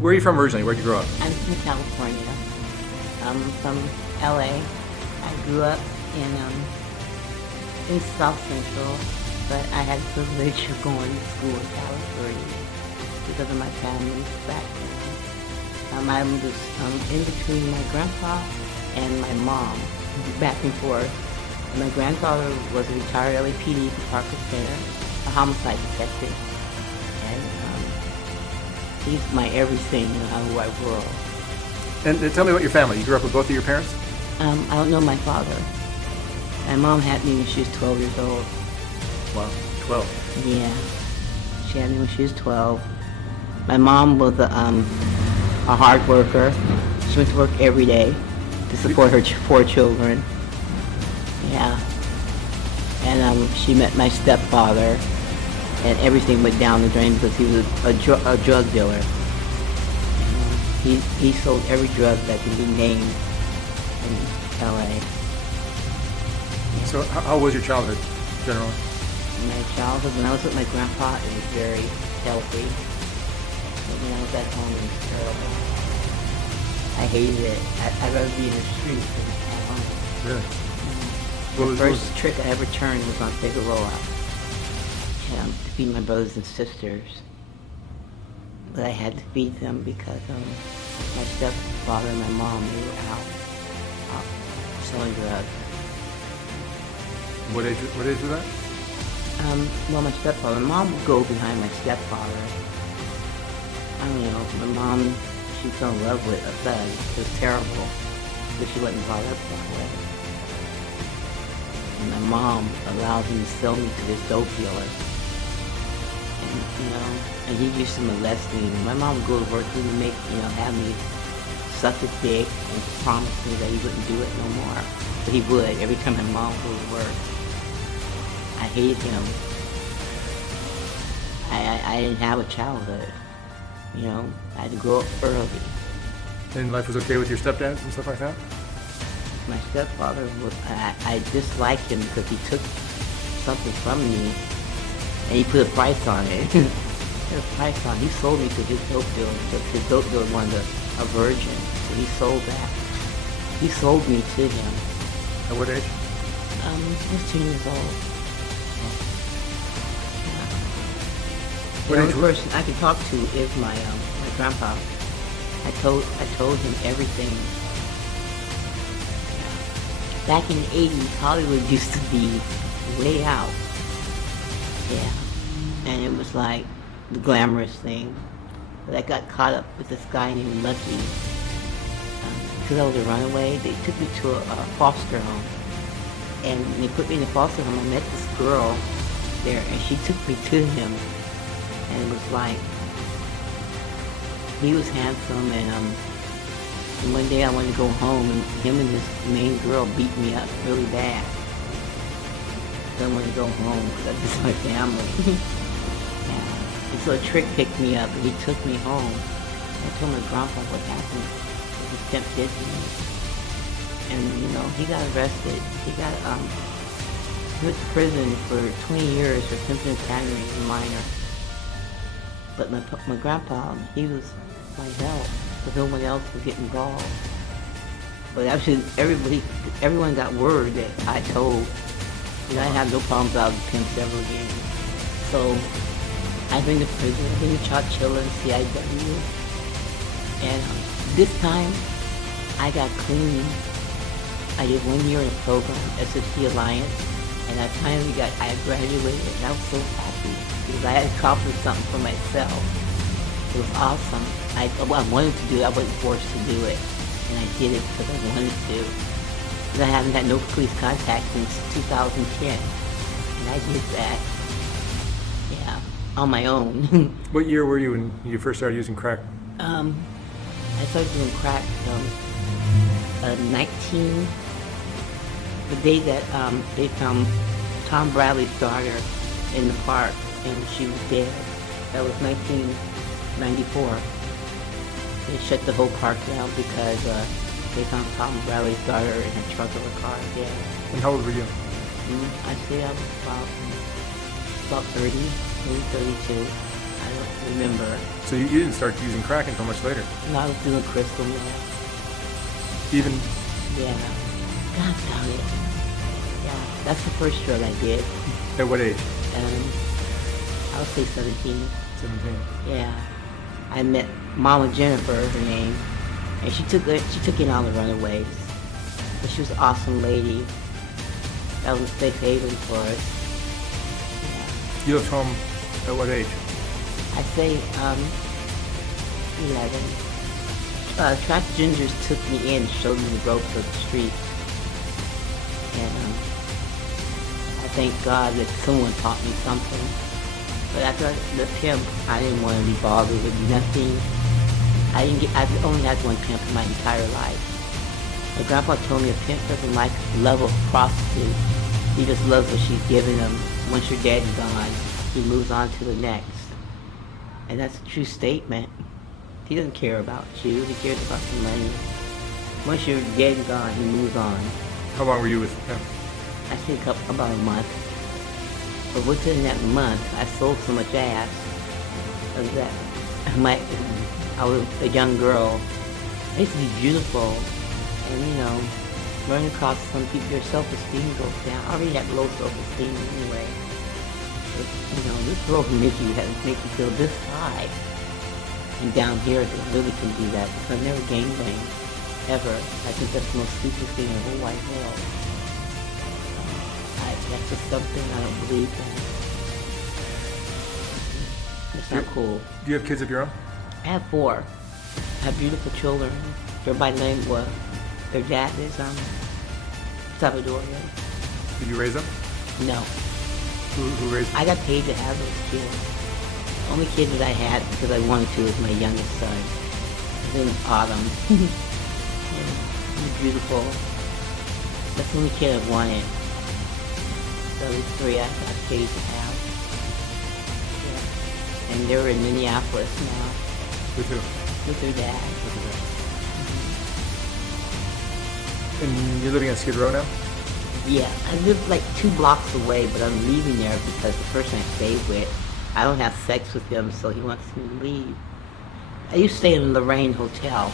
Where are you from originally? Where'd you grow up? I'm from California. I'm from LA. I grew up in South Central, but I had the privilege of going to school in California because of my family's background. I was in between my grandpa and my mom, back and forth. And my grandfather was a retired LAPD for Parker Center, a homicide detective. And he's my everything, who I grew up. And tell me about your family. You grew up with both of your parents? I don't know my father. My mom had me when she was 12 years old. Wow, 12. Yeah, she had me when she was 12. My mom was a hard worker. She went to work every day to support her 4 children. Yeah. And she met my stepfather, and everything went down the drain because he was a drug dealer. He sold every drug that can be named in LA. So how was your childhood, generally? My childhood, when I was with my grandpa, it was very healthy. But when I was at home, it was terrible. I hated it. I'd rather be in the street than at home. Really? The first trick I ever turned was on Figueroa to feed my brothers and sisters. But I had to feed them because my stepfather and my mom, they were out selling drugs. What age was that? Well, my stepfather, my mom would go behind my stepfather. I don't know, my mom, she fell in love with a thug. It was terrible, but she wasn't brought up that way. And my mom allowed him to sell me to this dope dealer. And he used to molest me. My mom would go to work, he would make, have me suck his dick and promise me that he wouldn't do it no more. But he would, every time my mom would go to work. I hated him. I didn't have a childhood. I had to grow up early. And life was okay with your stepdads and stuff like that? My stepfather I disliked him because he took something from me and he put a price on it. He sold me to his dope dealer because his dope dealer wanted a virgin, so he sold that. He sold me to him. At what age? I was 10 years old. What The age only person I could talk to is my grandpa. I told him everything. Back in the 80s, Hollywood used to be way out. Yeah. And it was like the glamorous thing. But I got caught up with this guy named Lucky. Because I was a runaway, they took me to a foster home. And when they put me in the foster home, I met this girl there, and she took me to him. And it was like, he was handsome, and one day I wanted to go home, and him and this main girl beat me up really bad. So I wanted to go home because I miss my family. Yeah. And so a trick picked me up, and he took me home. I told my grandpa what happened, what his step did to me. And he got arrested. He went to prison for 20 years for simply encountering a minor. But my grandpa, he was my help, because no one else would get involved. But actually, everyone got word that I told. I had no problems out of the pimps ever again. So I've been to prison. I've been to Chowchilla and CIW. And this time, I got clean. I did 1 year in a program, SFC Alliance, and I graduated, and I was so happy because I had accomplished something for myself. It was awesome. I wanted to do it, I wasn't forced to do it, and I did it because I wanted to. Because I haven't had no police contact since 2010, and I did that, yeah, on my own. What year were you when you first started using crack? I started doing crack 19. The day that they found Tom Bradley's daughter in the park and she was dead. That was 1994. They shut the whole park down because they found Tom Bradley's daughter in the trunk of a car dead. And how old were you? I'd say I was about 30, maybe 32. I don't remember. So you didn't start using crack until much later. And I was doing crystal meth. Even Yeah. God damn it. Yeah, that's the first drug I did. at what age? I would say 17. 17. Yeah. I met Mama Jennifer, her name, and she took in all the runaways. But she was an awesome lady. That was a safe haven for us. You left home at what age? I say 11. Track gingers took me in, showed me the ropes of the street, and I thank God that someone taught me something. But after I left him, I didn't want to be bothered with nothing. I only had one pimp in my entire life. My grandpa told me a pimp doesn't love a prostitute. He just loves what she's giving him. Once your dad's gone, he moves on to the next. And that's a true statement. He doesn't care about you. He cares about the money. Once you're dead and gone, he moves on. How long were you with him? I think about a month. But within that month, I sold so much ass that I was a young girl. I used to be beautiful, and running across some people, your self-esteem goes down. I already had low self-esteem anyway. But, this girl can make you feel this high. And down here, they really can do that because I've never gangbanged, ever. I think that's the most stupid thing in the whole wide world. That's just something I don't believe in. It's not cool. Do you have kids of your own? I have 4. I have beautiful children. They're bilingual. Their dad is Salvadorian. Did you raise them? No. Who raised them? I got paid to have those kids. The only kid that I had because I wanted to was my youngest son. His name is Autumn. He's beautiful. That's the only kid I wanted. So these 3 I got paid to have. Yeah. And they're in Minneapolis now. With who? With their dad. And you're living at Skid Row now? Yeah, I live like 2 blocks away, but I'm leaving there because the person I stay with, I don't have sex with him, so he wants me to leave. I used to stay in the Lorraine Hotel,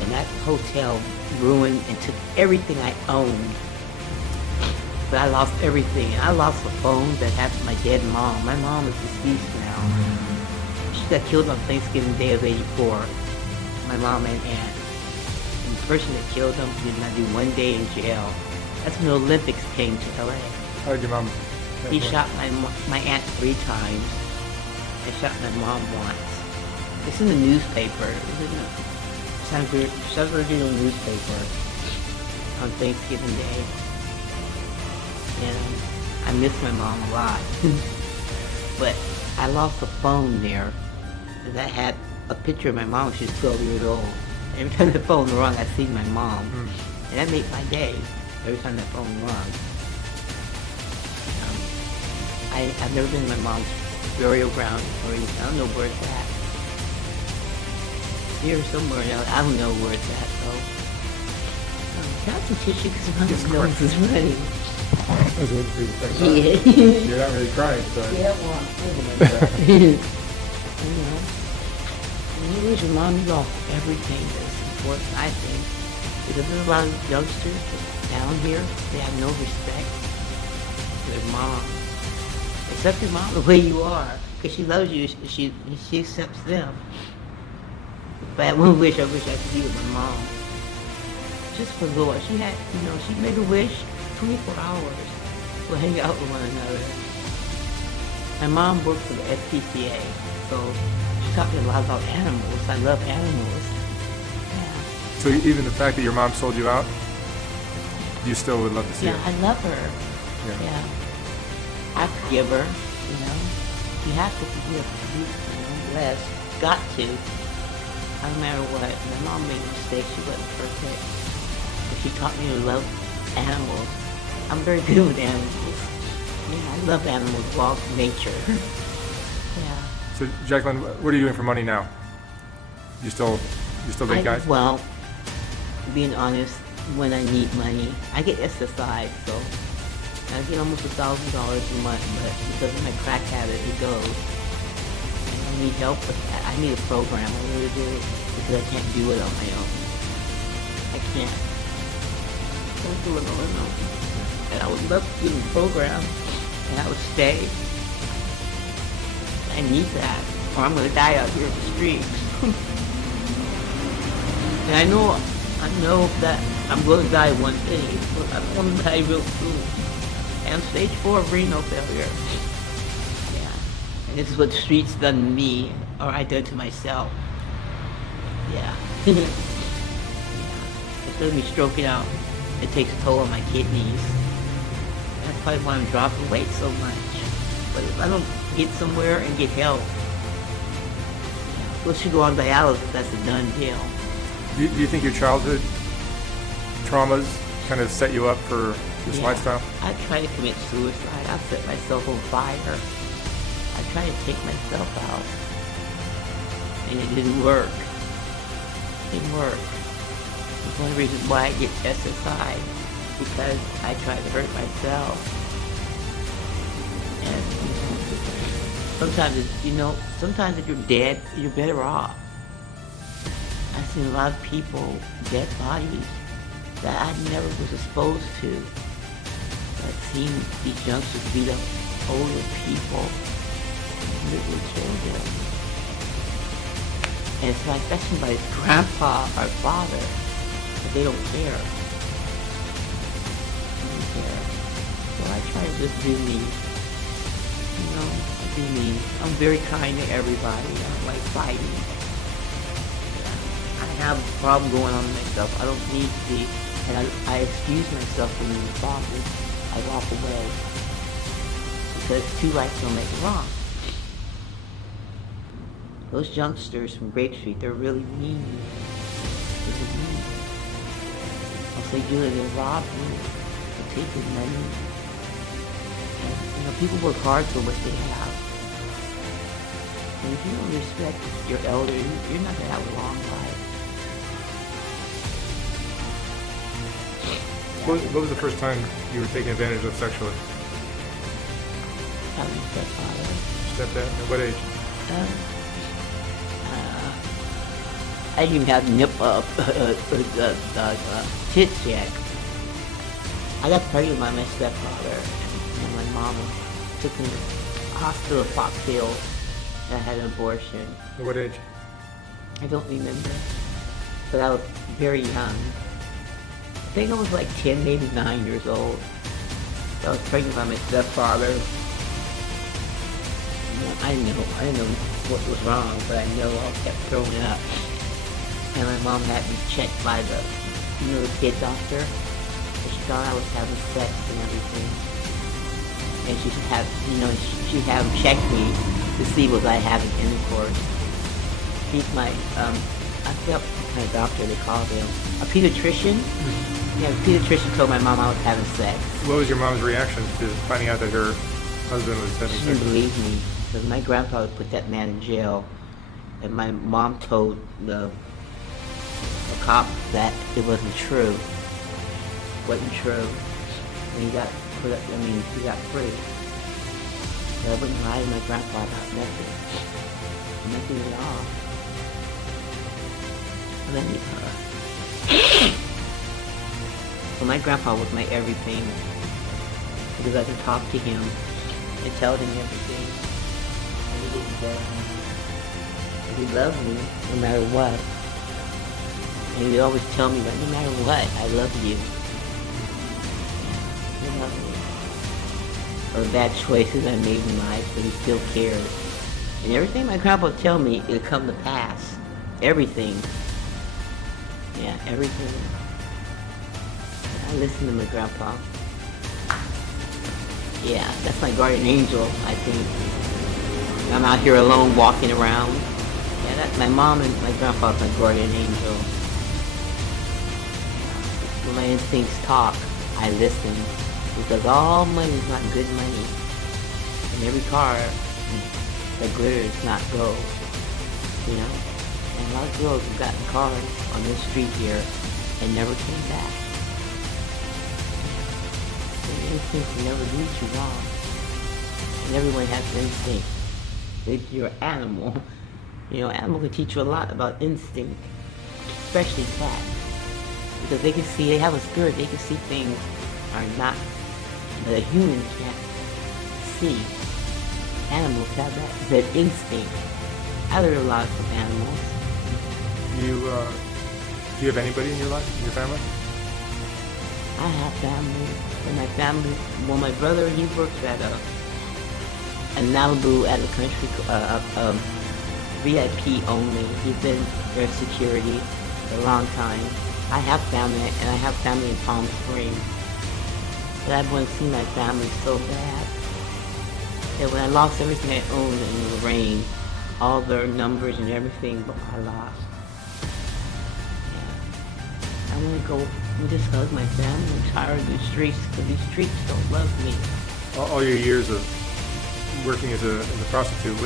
and that hotel ruined and took everything I owned. But I lost everything. I lost the phone that had my dead mom. My mom is deceased now. She got killed on Thanksgiving Day of '84. My mom and aunt. And the person that killed them did not do 1 day in jail. That's when the Olympics came to LA. How did your mom? He shot my aunt 3 times. I shot my mom once. It's in the newspaper. It was in the San Bernardino newspaper on Thanksgiving Day. And I miss my mom a lot. But I lost a phone there that had a picture of my mom. She was 12 years old. Every time the phone rung, I see my mom. And that made my day. Every time that phone rung. I've never been to my mom's burial ground or anything. I don't know where it's at. Here somewhere. I don't know where it's at though. Can I have some tissue because my nose is running? Yeah. You're not really crying, so. Yeah, well, I'm feeling like that. When you lose your mom, you lost everything that's important, I think. Because there's a lot of youngsters down here, they have no respect for their mom. Accept your mom the way you are. Because she loves you, she accepts them. But I wish I could be with my mom. Just for Lord. She had, she made a wish 24 hours. We'll hang out with one another. My mom worked for the SPCA, so she taught me a lot about animals. I love animals. Yeah. So even the fact that your mom sold you out, you still would love to see her? Yeah, I love her. Yeah. I forgive her, You have to forgive, yes, got to. No matter what. My mom made mistakes, she wasn't perfect. But she taught me to love animals. I'm very good with animals. Yeah, I love animals, walk, nature. Yeah. So Jacqueline, what are you doing for money now? You still date guys? Well, being honest, when I need money, I get SSI, so I get almost $1,000 a month, but because of my crack habit, it goes. need help with that. I need a program, I really do, because I can't do it on my own. I can't. Can't do it on my own. And I would love to do the program, and I would stay. I need that, or I'm gonna die out here in the streets. And I know that I'm gonna die one day, but I'm gonna die real soon. And I'm stage 4 renal failure. Yeah. And this is what the streets done to me, or I done to myself. Yeah. Yeah. Instead of me stroking out, it takes a toll on my kidneys. That's probably why I'm dropping weight so much. But if I don't get somewhere and get help, once you go on dialysis, that's a done deal. Do you think your childhood traumas kind of set you up for this lifestyle? I tried to commit suicide. I set myself on fire. I tried to take myself out. And it didn't work. It didn't work. It's one of the reasons why I get SSI. Because I tried to hurt myself. And sometimes sometimes if you're dead, you're better off. I've seen a lot of people, dead bodies, that I never was exposed to. I've seen these youngsters beat up older people, little children. And it's like that's somebody's grandpa or father, but they don't care. They don't care. So I try to just do me. Do me. I'm very kind to everybody. I don't like fighting. I have a problem going on with myself. I don't need to be. And I excuse myself from being bothered. I walk away. Because two rights don't make a wrong. Those youngsters from Grape Street, they're really mean. They're mean. I'll say, Julie, they'll rob you. They'll take your money. And, people work hard for what they have. And if you don't respect your elders, you're not going to have a long life. What was the first time you were taken advantage of sexually? Having a stepfather. Stepdad? At what age? I didn't even have tits yet. I got pregnant by my stepfather, and my mom took me to the hospital, Foxfield, and I had an abortion. At what age? I don't remember, but I was very young. I think I was like 10, maybe 9 years old. I was pregnant by my stepfather. I didn't know what was wrong, but I know I kept throwing up. And my mom had me checked by the kid doctor. And she thought I was having sex and everything. And she she'd have him check me to see was I having intercourse. He's my, I forgot what kind of doctor they called him. A pediatrician? Yeah, the pediatrician told my mom I was having sex. What was your mom's reaction to finding out that her husband was having She sex? didn't believe me, because my grandfather put that man in jail, and my mom told the cop that it wasn't true. It wasn't true. And he got he got free. But I wouldn't lie to my grandpa about nothing. Nothing at all. And then so my grandpa was my everything, because I could talk to him and tell him everything. And he didn't tell me. He loved me no matter what. And he'd always tell me that no matter what, I love you. You love me. Or the bad choices I made in life, but he still cared. And everything my grandpa would tell me, it'd come to pass. Everything. Yeah, everything. I listen to my grandpa. Yeah, that's my guardian angel, I think. I'm out here alone walking around. Yeah, that's my mom and my grandpa's my guardian angel. When my instincts talk, I listen. Because all money is not good money. And every car that glitters is not gold. And a lot of girls have gotten cars on this street here and never came back. And instincts will never do you wrong. And everyone has instinct. if you're an animal. Animal can teach you a lot about instinct, especially cats. Because they can see, they have a spirit, they can see things are not, that a human can't see. Animals have that instinct. I learned a lot from animals. Do you have anybody in your life, in your family? I have family, and my family, well, my brother, he works at in Malibu at a country, VIP only. He's been their security for a long time. I have family, and I have family in Palm Springs. But I want to see my family so bad that when I lost everything I owned in the rain, all their numbers and everything, but I lost. Yeah. I want to go and just hug my family. I'm tired of these streets, because these streets don't love me. All your years of working as a prostitute,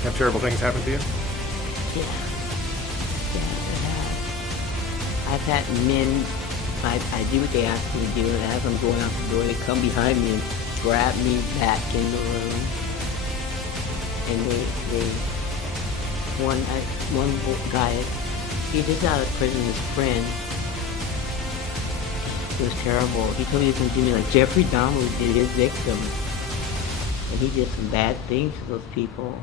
have terrible things happen to you? Yeah. Yeah, I've had men, I do what they ask me to do, and as I'm going out the door, they come behind me and grab me back in the room. And one guy, he just out of prison, his friend, it was terrible. He told me he was going to do me like Jeffrey Dahmer did his victims. And he did some bad things to those people.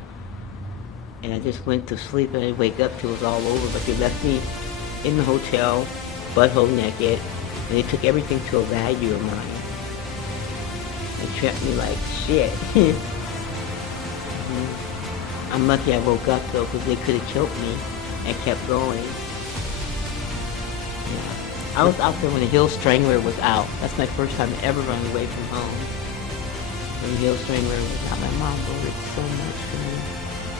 And I just went to sleep and I'd wake up till it was all over. But they left me in the hotel, butthole naked, and they took everything to a value of mine. They trapped me like shit. I'm lucky I woke up though, because they could have killed me and kept going. Yeah. I was out there when the Hill Strangler was out. That's my first time ever running away from home. When the Hill Strangler was out, my mom worried so much for me.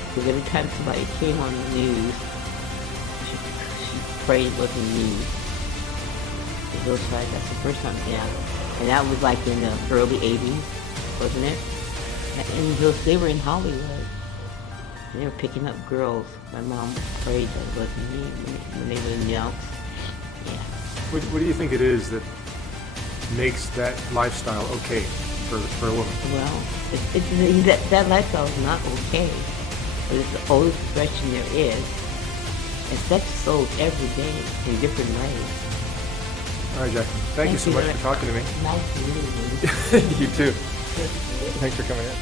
Because every time somebody came on the news, she prayed it wasn't me. The Hill Strangler, that's the first time, yeah. And that was like in the early 80s, wasn't it? And they were in Hollywood. And they were picking up girls. My mom prayed that it wasn't me when they would announce. Yeah. What do you think it is that makes that lifestyle okay for a woman? Well, that lifestyle is not okay. But it's the oldest expression there is. And sex is sold every day in different ways. All right, Jacqueline. Thank you so much for talking to me. Nice to meet you. You too. Thanks for coming in.